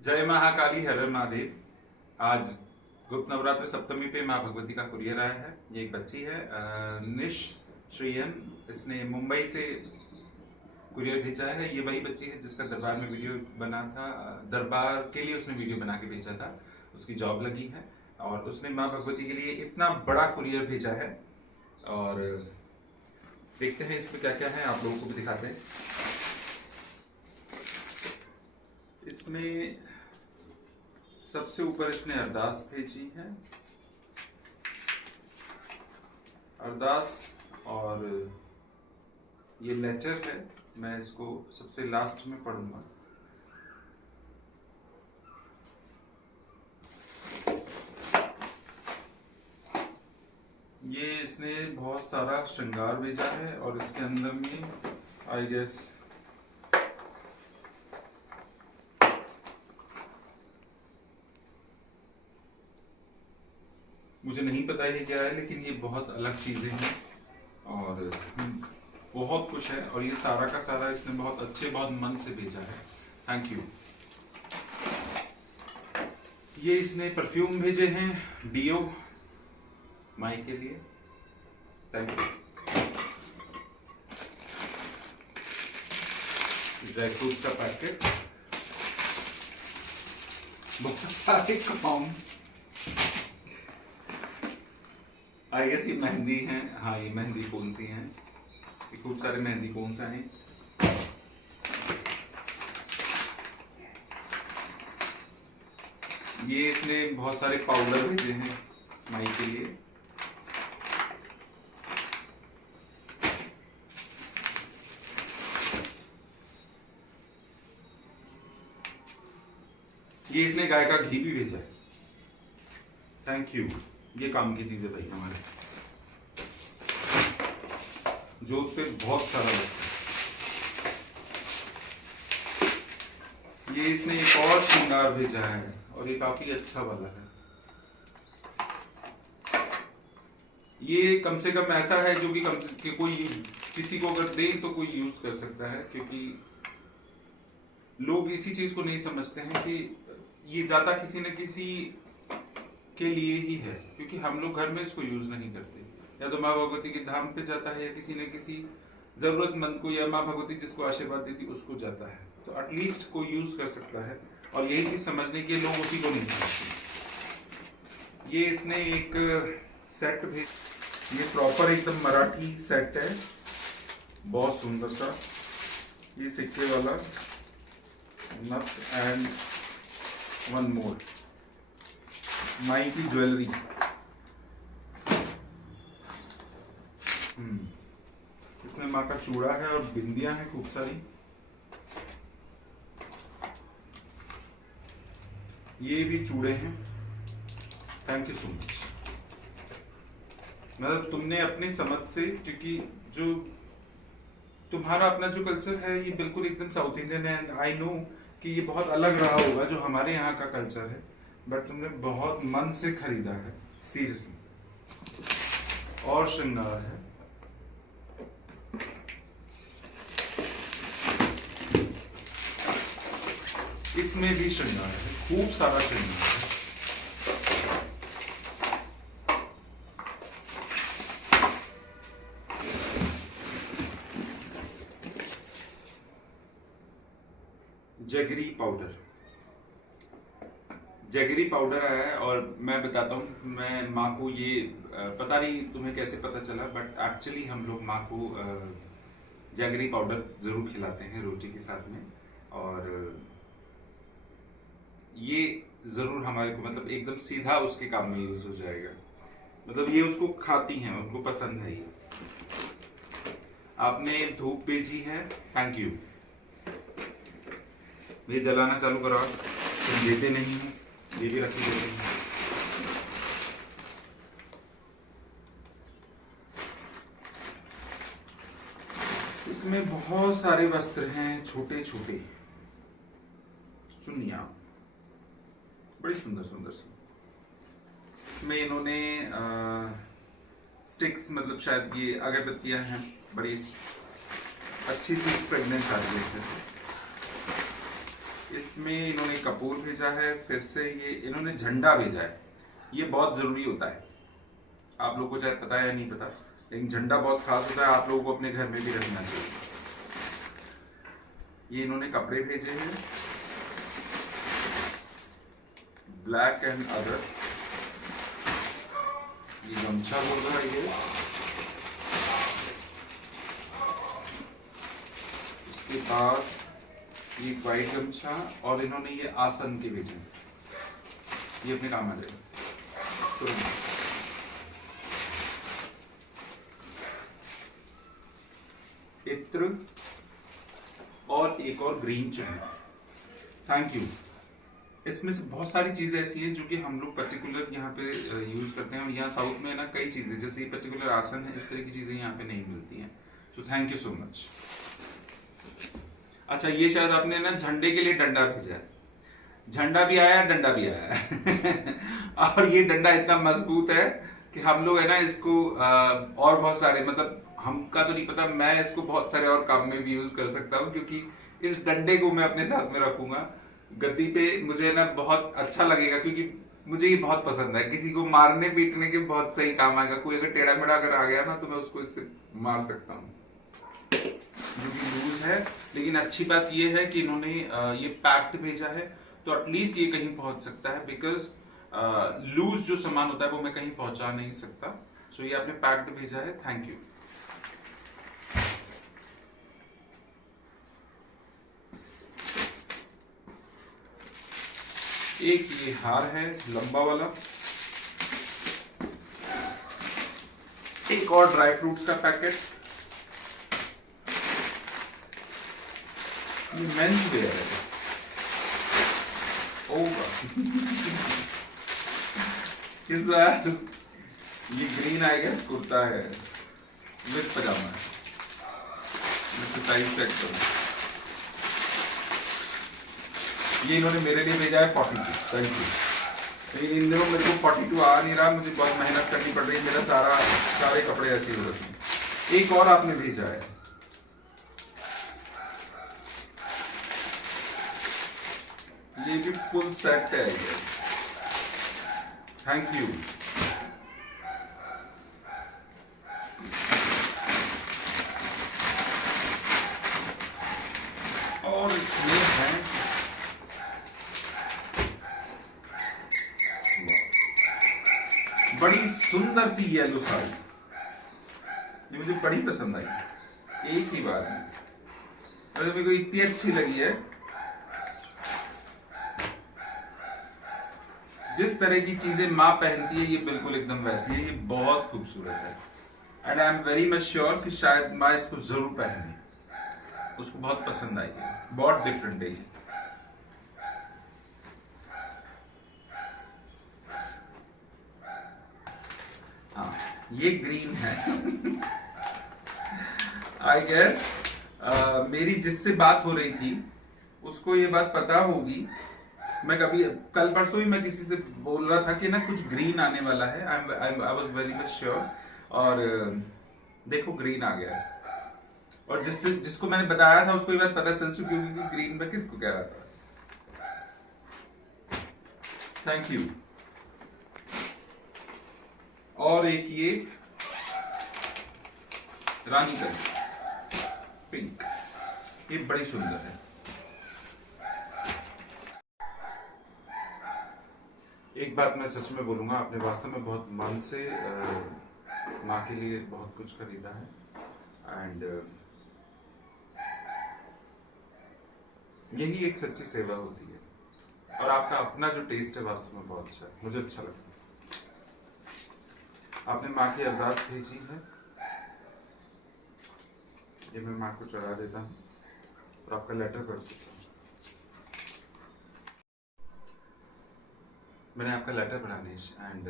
जय महाकाली हर हर महादेव। आज गुप्त नवरात्र सप्तमी पे माँ भगवती का कुरियर आया है। ये एक बच्ची है निश श्रीयन। इसने मुंबई से कुरियर भेजा है। ये वही बच्ची है जिसका दरबार में वीडियो बना था। दरबार के लिए उसने वीडियो बना के भेजा था। उसकी जॉब लगी है और उसने माँ भगवती के लिए इतना बड़ा कुरियर भेजा है। और देखते हैं इसमें क्या क्या है, आप लोगों को भी दिखाते हैं। इसमें सबसे ऊपर इसने अरदास भेजी है, अरदास। और ये लेटर है, मैं इसको सबसे लास्ट में पढ़ूंगा। ये इसने बहुत सारा श्रृंगार भेजा है और इसके अंदर में आई गेस मुझे नहीं पता ये क्या है, लेकिन ये बहुत अलग चीजें हैं और बहुत कुछ है। और ये सारा का सारा इसने बहुत अच्छे, बहुत मन से भेजा है। Thank you. ये इसने परफ्यूम भेजे हैं, डियो माई के लिए। Thank you. ड्राई फ्रूट्स का पैकेट, बहुत सारे कॉम। आई गेस ये मेहंदी है। हाँ, ये मेहंदी कौन सी है? ये खूब सारे मेहंदी कौन सा है। ये इसने बहुत सारे पाउडर भेजे हैं माई के लिए। ये इसने गाय का घी भी भेजा है। Thank you. ये काम की चीज है भाई हमारे, जो उस पे बहुत सारा लगता है। ये इसने एक और श्रृंगार भेजा है और ये काफी अच्छा वाला है। ये कम से कम ऐसा है जो कि कोई किसी को अगर दे तो कोई यूज कर सकता है, क्योंकि लोग इसी चीज को नहीं समझते हैं कि ये ज्यादा किसी न किसी के लिए ही है, क्योंकि हम लोग घर में इसको यूज नहीं करते। या तो माँ भगवती के धाम पे जाता है या किसी न किसी जरूरतमंद को, या माँ भगवती जिसको आशीर्वाद देती उसको जाता है, तो एटलीस्ट कोई यूज कर सकता है। और यही चीज समझने के लोग उसी को नहीं समझते। ये इसने एक सेट भेज, ये प्रॉपर एकदम मराठी सेट है, बहुत सुंदर सा। ये सिक्के वाला नथ एंड वन मोर माई की ज्वेलरी। इसमें माँ का चूड़ा है और बिंदियां हैं खूब सारी। ये भी चूड़े हैं। Thank you so much. मतलब तुमने अपनी समझ से, क्योंकि जो तुम्हारा अपना जो कल्चर है ये बिल्कुल एकदम साउथ इंडियन है। एंड आई नो कि ये बहुत अलग रहा होगा जो हमारे यहाँ का कल्चर है, बट तुमने बहुत मन से खरीदा है, सीरियसली। और श्रृंगार है, इसमें भी श्रृंगार है, खूब सारा श्रृंगार है। जगरी पाउडर, जैगरी पाउडर आया है। और मैं बताता हूँ, मैं माँ को ये पता नहीं तुम्हें कैसे पता चला, बट एक्चुअली हम लोग माँ को जैगरी पाउडर जरूर खिलाते हैं रोटी के साथ में। और ये जरूर हमारे को, मतलब एकदम सीधा उसके काम में यूज हो जाएगा। मतलब ये उसको खाती हैं, उनको पसंद है ये। आपने धूप भेजी है, थैंक यू। ये जलाना चालू करो, तुम देते नहीं हो। ये भी रखी देते हैं। इसमें बहुत सारे वस्त्र हैं, छोटे छोटे चुन्नियां, बड़ी सुंदर सुंदर सी। इसमें इन्होंने स्टिक्स, मतलब शायद ये अगरबत्तियां हैं, बड़ी अच्छी सी फ्रेगनेंस आ रही है इसमें से। इसमें इन्होंने कपूर भेजा है, फिर से ये इन्होंने झंडा भेजा है। ये बहुत जरूरी होता है, आप लोगों को चाहे पता है या नहीं पता, लेकिन झंडा बहुत खास होता है, आप लोगों को अपने घर में भी रखना चाहिए। ये इन्होंने कपड़े भेजे हैं, ब्लैक एंड अदर। ये गमछा बोल रहा है ये। उसके बाद ये वाइट गमछा, और इन्होंने ये आसन के भेजे, ये अपने काम आ जाएगा तुरंत। इत्र और एक और ग्रीन चुन्नी। Thank you. इसमें से बहुत सारी चीजें ऐसी हैं जो कि हम लोग पर्टिकुलर यहाँ पे यूज करते हैं, और यहाँ साउथ में ना कई चीजें, जैसे ये पर्टिकुलर आसन है, इस तरह की चीजें यहाँ पे नहीं मिलती हैं। So thank you so much. अच्छा, ये शायद आपने ना झंडे के लिए डंडा भेजा है। झंडा भी आया, डंडा भी आया है और ये डंडा इतना मजबूत है कि हम लोग है ना इसको और बहुत सारे, मतलब हमका तो नहीं पता, मैं इसको बहुत सारे और काम में भी यूज कर सकता हूँ, क्योंकि इस डंडे को मैं अपने साथ में रखूंगा गद्दी पे। मुझे ना बहुत अच्छा लगेगा, क्योंकि मुझे ये बहुत पसंद है। किसी को मारने पीटने के बहुत सही काम आएगा। कोई अगर टेढ़ा मेढ़ा अगर आ गया ना, तो मैं उसको इससे मार सकता हूँ, जो कि लूज है। लेकिन अच्छी बात ये है कि इन्होंने ये पैक्ड भेजा है, तो एटलीस्ट ये कहीं पहुंच सकता है, बिकॉज लूज जो सामान होता है वो मैं कहीं पहुंचा नहीं सकता। सो ये आपने पैक्ड भेजा है, थैंक यू। एक ये हार है लंबा वाला, एक और ड्राई फ्रूट्स का पैकेट। ये मेंस वेयर है, इस बार ये ग्रीन आई गेस कुर्ता है विद पजामा है। मैं साइज चेक करूं। ये इन्होंने मेरे लिए भेजा है 42, थैंक यू। लेकिन इन दिनों मेरे को 42 आ नहीं रहा, मुझे बहुत मेहनत करनी पड़ रही है, मेरा सारे कपड़े ऐसे ही हो रहे हैं। एक और आपने भेजा है, ये भी फुल सेट है आई गेस, थैंक यू। और इसमें है बड़ी सुंदर सी येलो साड़ी, ये मुझे बड़ी पसंद आई एक ही बार में, और मेरे को इतनी अच्छी लगी है। जिस तरह की चीजें माँ पहनती है, ये बिल्कुल एकदम वैसी है। ये बहुत खूबसूरत है, and I am very much sure कि शायद माँ इसको जरूर पहने, उसको बहुत पसंद आई है, बहुत डिफरेंट है ये। हाँ, ये ग्रीन है आई गेस मेरी जिससे बात हो रही थी उसको ये बात पता होगी। मैं कभी कल परसों ही मैं किसी से बोल रहा था कि ना कुछ ग्रीन आने वाला है, I was very much sure, और देखो ग्रीन आ गया है। और जिसको मैंने बताया था उसको ये बात पता चल चुकी होगी कि ग्रीन में किसको कह रहा था। Thank you. और एक ये रानी कलर पिंक, ये बड़ी सुंदर है। एक बात मैं सच में बोलूंगा, आपने वास्तव में बहुत मन से माँ के लिए बहुत कुछ खरीदा है, एंड यही एक सच्ची सेवा होती है। और आपका अपना जो टेस्ट है वास्तव में बहुत अच्छा है, मुझे अच्छा लगता है। आपने माँ की अरदास भेजी है, ये मैं माँ को चढ़ा देता हूँ, और आपका लेटर पढ़ देता हूँ। मैंने आपका लेटर पढ़ा निश, and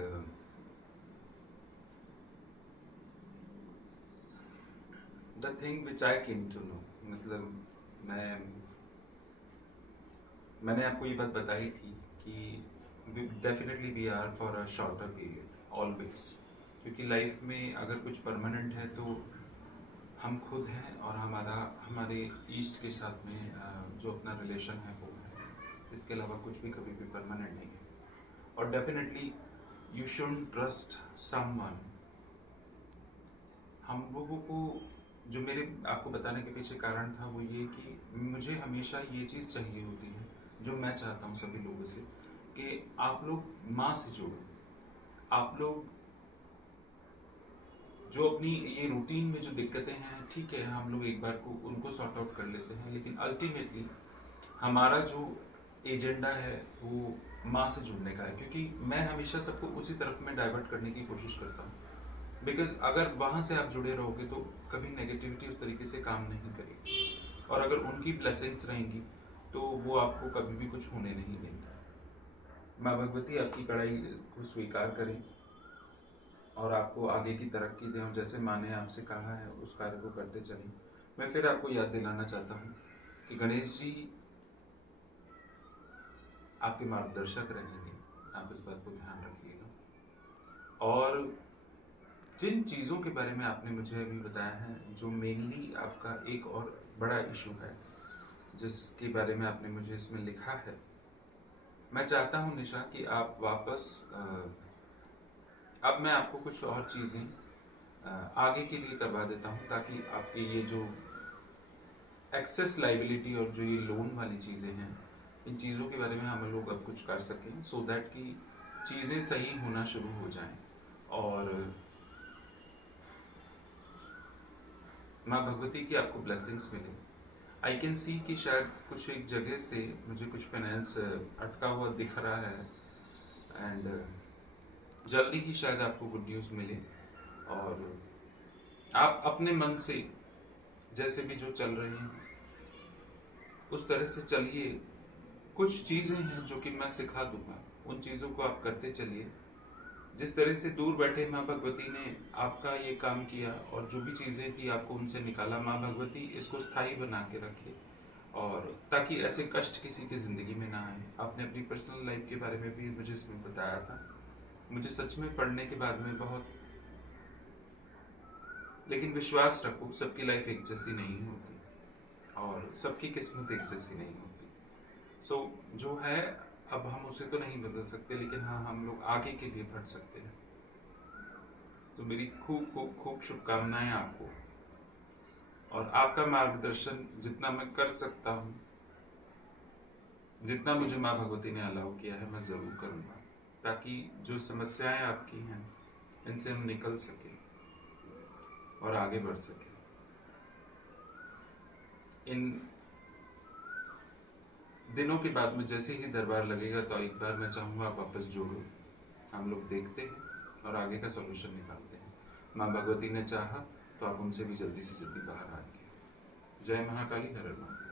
the thing which I came to know, मतलब मैंने आपको ये बात बताई थी कि definitely we are for a shorter period always, क्योंकि लाइफ में अगर कुछ परमानेंट है तो हम खुद हैं, और हमारे ईस्ट के साथ में जो अपना रिलेशन है वो है। इसके अलावा कुछ भी कभी भी परमानेंट नहीं है। और definitely you shouldn't trust someone. हम लोगों को, जो मेरे आपको बताने के पीछे कारण था वो ये कि मुझे हमेशा ये चीज़ चाहिए होती है, जो मैं चाहता हूँ सभी लोगों से, कि आप लोग माँ से जुड़ो। आप लोग जो अपनी ये रूटीन में जो दिक्कतें हैं, ठीक है, हम लोग एक बार को उनको सॉर्ट आउट कर लेते हैं, लेकिन अल्टीमेटली हमारा जो एजेंडा है वो माँ से जुड़ने का है। क्योंकि मैं हमेशा सबको उसी तरफ में डाइवर्ट करने की कोशिश करता हूँ, बिकॉज अगर वहाँ से आप जुड़े रहोगे तो कभी नेगेटिविटी उस तरीके से काम नहीं करेगी, और अगर उनकी ब्लेसिंग्स रहेंगी तो वो आपको कभी भी कुछ होने नहीं देंगे। माँ भगवती आपकी कड़ाई को स्वीकार करें और आपको आगे की तरक्की दें, और जैसे माँ ने आपसे कहा है उस कार्य को करते चलें। मैं फिर आपको याद दिलाना चाहता हूँ कि गणेश जी आपके मार्गदर्शक रहेंगे, आप इस बात को ध्यान रखिएगा। और जिन चीज़ों के बारे में आपने मुझे अभी बताया है, जो मेनली आपका एक और बड़ा इशू है जिसके बारे में आपने मुझे इसमें लिखा है, मैं चाहता हूँ निशा कि आप वापस अब मैं आपको कुछ और चीज़ें आगे के लिए करवा देता हूँ, ताकि आपकी ये जो एक्सेस लाइबिलिटी और जो ये लोन वाली चीज़ें हैं, इन चीज़ों के बारे में हम लोग अब कुछ कर सकें, सो दैट कि चीज़ें सही होना शुरू हो जाएं और माँ भगवती की आपको ब्लेसिंग्स मिले। आई कैन सी कि शायद कुछ एक जगह से मुझे कुछ फाइनेंस अटका हुआ दिख रहा है, एंड जल्दी ही शायद आपको गुड न्यूज़ मिले, और आप अपने मन से जैसे भी जो चल रहे हैं उस तरह से चलिए। कुछ चीज़ें हैं जो कि मैं सिखा दूंगा, उन चीज़ों को आप करते चलिए। जिस तरह से दूर बैठे माँ भगवती ने आपका ये काम किया और जो भी चीज़ें थी आपको उनसे निकाला, माँ भगवती इसको स्थायी बना के रखे, और ताकि ऐसे कष्ट किसी की ज़िंदगी में ना आए। आपने अपनी पर्सनल लाइफ के बारे में भी मुझे इसमें बताया था, मुझे सच में पढ़ने के बाद में बहुत, लेकिन विश्वास रखो सबकी लाइफ एक जैसी नहीं होती और सबकी किस्मत एक जैसी नहीं होती। सो जो है अब हम उसे तो नहीं बदल सकते, लेकिन हाँ हम लोग आगे के लिए बढ़ सकते हैं। तो मेरी खूब खूब खूब शुभकामनाएं आपको, और आपका मार्गदर्शन जितना मैं कर सकता हूँ, जितना मुझे माँ भगवती ने अलाउ किया है, मैं ज़रूर करूँगा, ताकि जो समस्याएं आपकी हैं इनसे हम निकल सके और आगे बढ़ सके। इन दिनों के बाद में जैसे ही दरबार लगेगा तो एक बार मैं चाहूँगा आप वापस जोड़ो, हम लोग देखते हैं और आगे का सॉल्यूशन निकालते हैं। माँ भगवती ने चाहा तो आप उनसे भी जल्दी से जल्दी बाहर आएंगे। जय महाकाली, हर हर महादेव।